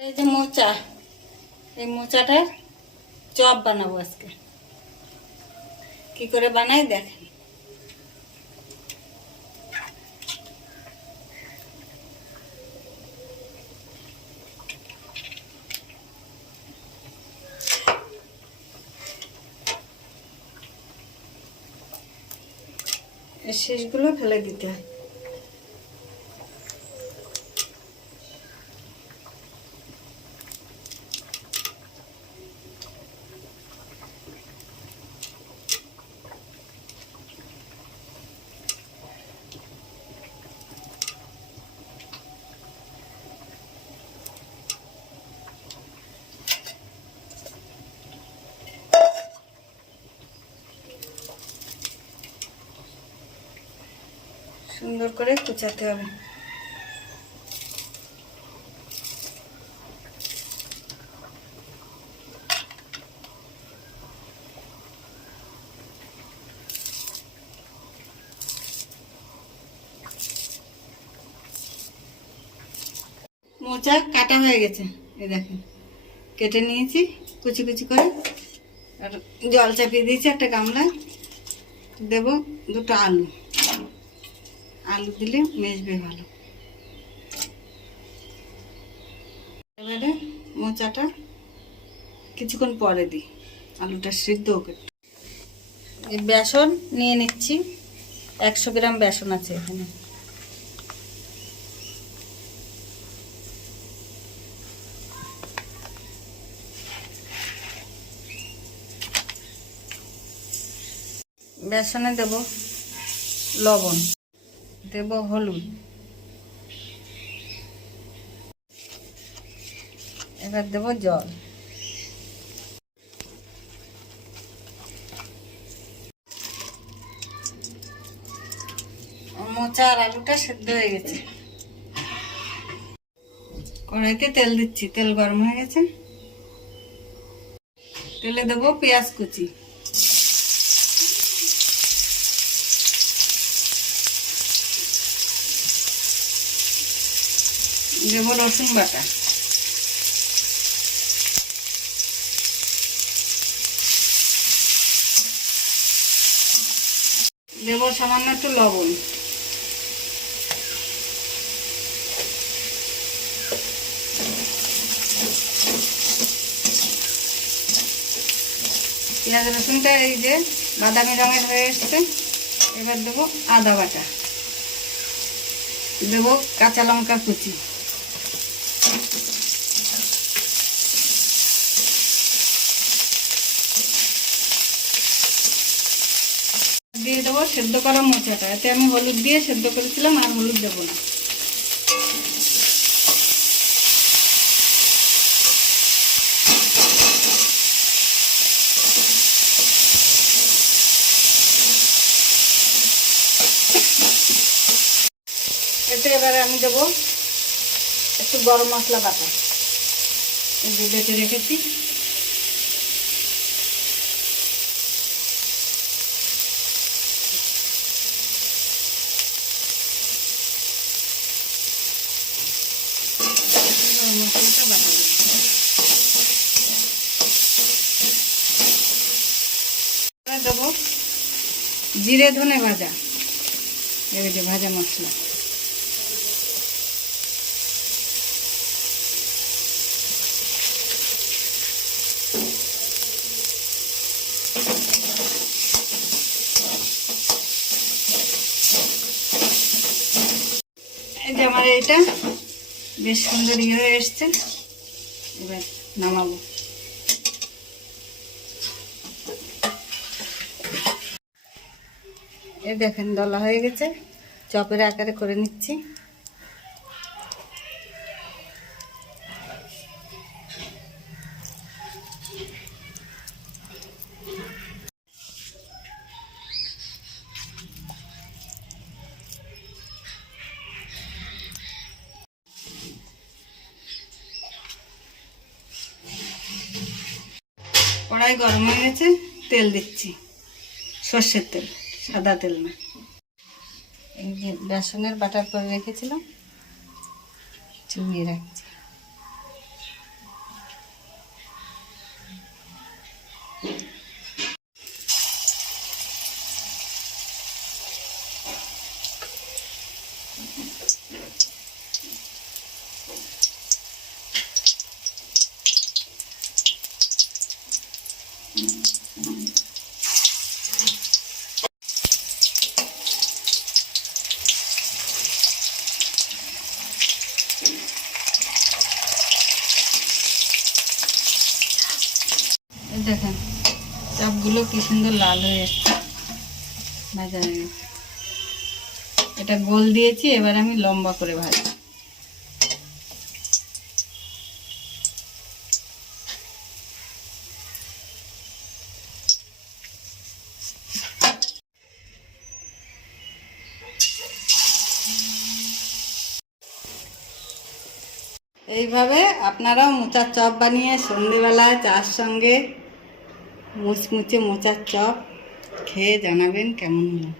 এই যে মোচা, এই মোচাটার চপ বানাবো আজকে। কি করে বানাই দেখেন শেষগুলো ফেলে দিতে হয়। সুন্দর করে কুচাতে হবে। মোচা কাটা হয়ে গেছে এই দেখেন। কেটে নিয়েছি, কুচি কুচি করে। আর জল চাপিয়ে দিয়েছি একটা গামলায়। দেব দুটো আলু। আলু দিলে মেশবে ভালো। এবারে মোচাটা কিছুক্ষণ পরে দিই। আলুটা সিদ্ধ হোক। এই বেসন নিয়ে নিচ্ছি। একশো গ্রাম বেসন আছে এখানে। বেসনে দেব লবণ। দেব হলুদ। এবার দেব জল। মোচা আর আলুটা সেদ্ধ হয়ে গেছে। কড়াইতে তেল দিচ্ছি, তেল গরম হয়ে গেছে। তেলে দেবো পেঁয়াজ কুচি। দেবো রসুন বাটা। দেবো সামান্য একটু লবণ। পেঁয়াজ, রসুনটা এই যে বাদামি রঙের হয়ে এসছে, এবার দেবো আদা বাটা। দেবো কাঁচা লঙ্কা কুচি। দিয়ে দেবো সেদ্ধ করা মোচাটা এতে আমি হলুদ দিয়ে সেদ্ধ করেছিলাম, আর হলুদ দেবো না। এতে এবারে আমি দেবো একটু গরম মশলা বাটা। এই যে বেটে রেখেছি। দেবো জিরে ধনে ভাজা। যে ভাজা মশলা এই যে আমার এটা বেশ সুন্দর ইয়ে হয়ে এসছে। এবার নামাবো। এই দেখেন, দলা হয়ে গেছে। চপের আকারে করে নিচ্ছি। কড়াই গরম হয়ে গেছে, তেল দিচ্ছি। সর্ষের তেল, সাদা তেল না। এই যে বেসনের বাটার করে রেখেছিলাম চুমিয়ে রাখছি। দেখেন, চপগুলো কি সুন্দর লাল হয়ে যাচ্ছে ভাজা হয়ে গেছে এটা গোল দিয়েছি, এবার আমি লম্বা করে ভাজবো। এইভাবে আপনারাও মোচার চপ বানিয়ে সন্ধেবেলায় চার সঙ্গে মুচমুচে মোচার চপ খেয়ে জানাবেন কেমন হলো।